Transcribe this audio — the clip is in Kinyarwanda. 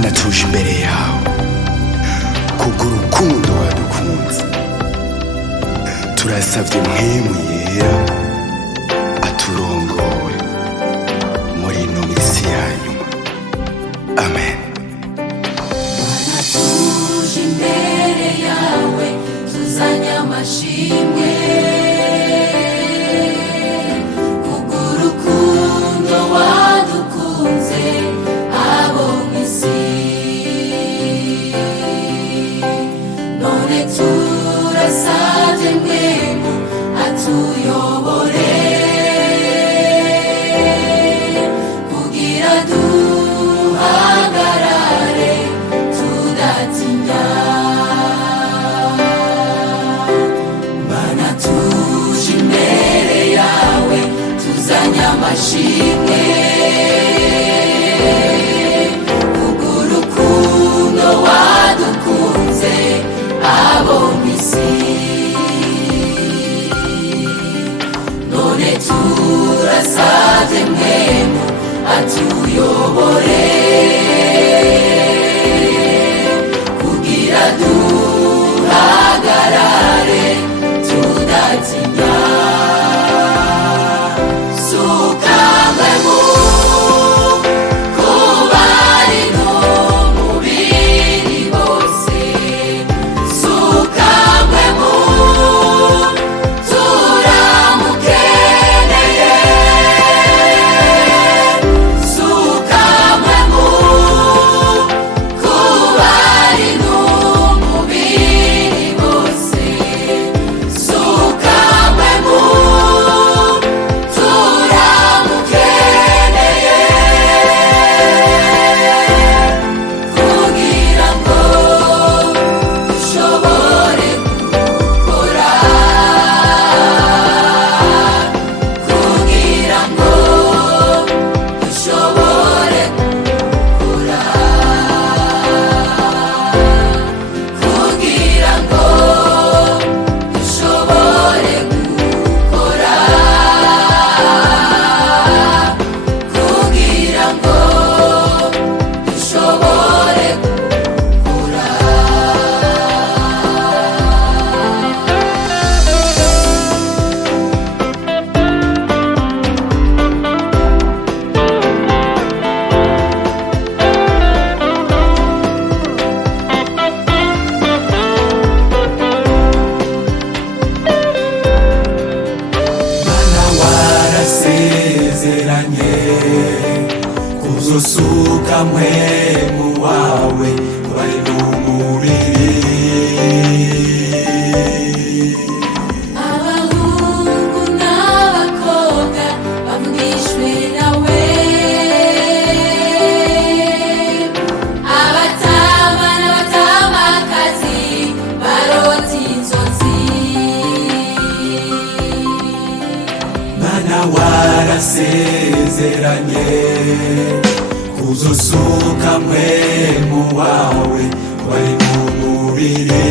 Mana tuje imbere yawe kubw'urukundo wadukunze, turasavye mpwemu yera aturongore muri ino misi yanyuma. Amen. Mana tuje imbere yawe tuzanye amashimwe kubw'urukundo wadukunze abo mw'isi, none turasavye mpwemu atuyobore kugira duhagarare tudatinya. Mana tuje imbere yawe tuzanye amashimwe kubw'urukundo wadukunze abo mw'isi, none turasavye mpwemu atuyobore kugira duhagarare tudatinya. Suka mpwemu ku bari no mu biri bose, suka mpwemu turamukeneye, suka mpwemu ku bari no mu biri bose, suka mpwemu turamukeneye kugira ngo dushobore gukora, kugira ngo dushobore gukora, kugira ngo dushobore gukora, kugira ngo dushobore gukora. Mana warasezeranye kuzosuka mpwemu wawe bari no mubiri. Abahungu n'abakobwa bavugishwe nawe, abatama n'abatamakazi barota inzozi. Mana warasezeranye kuzosuka mpwemu wawe bari no mubiri.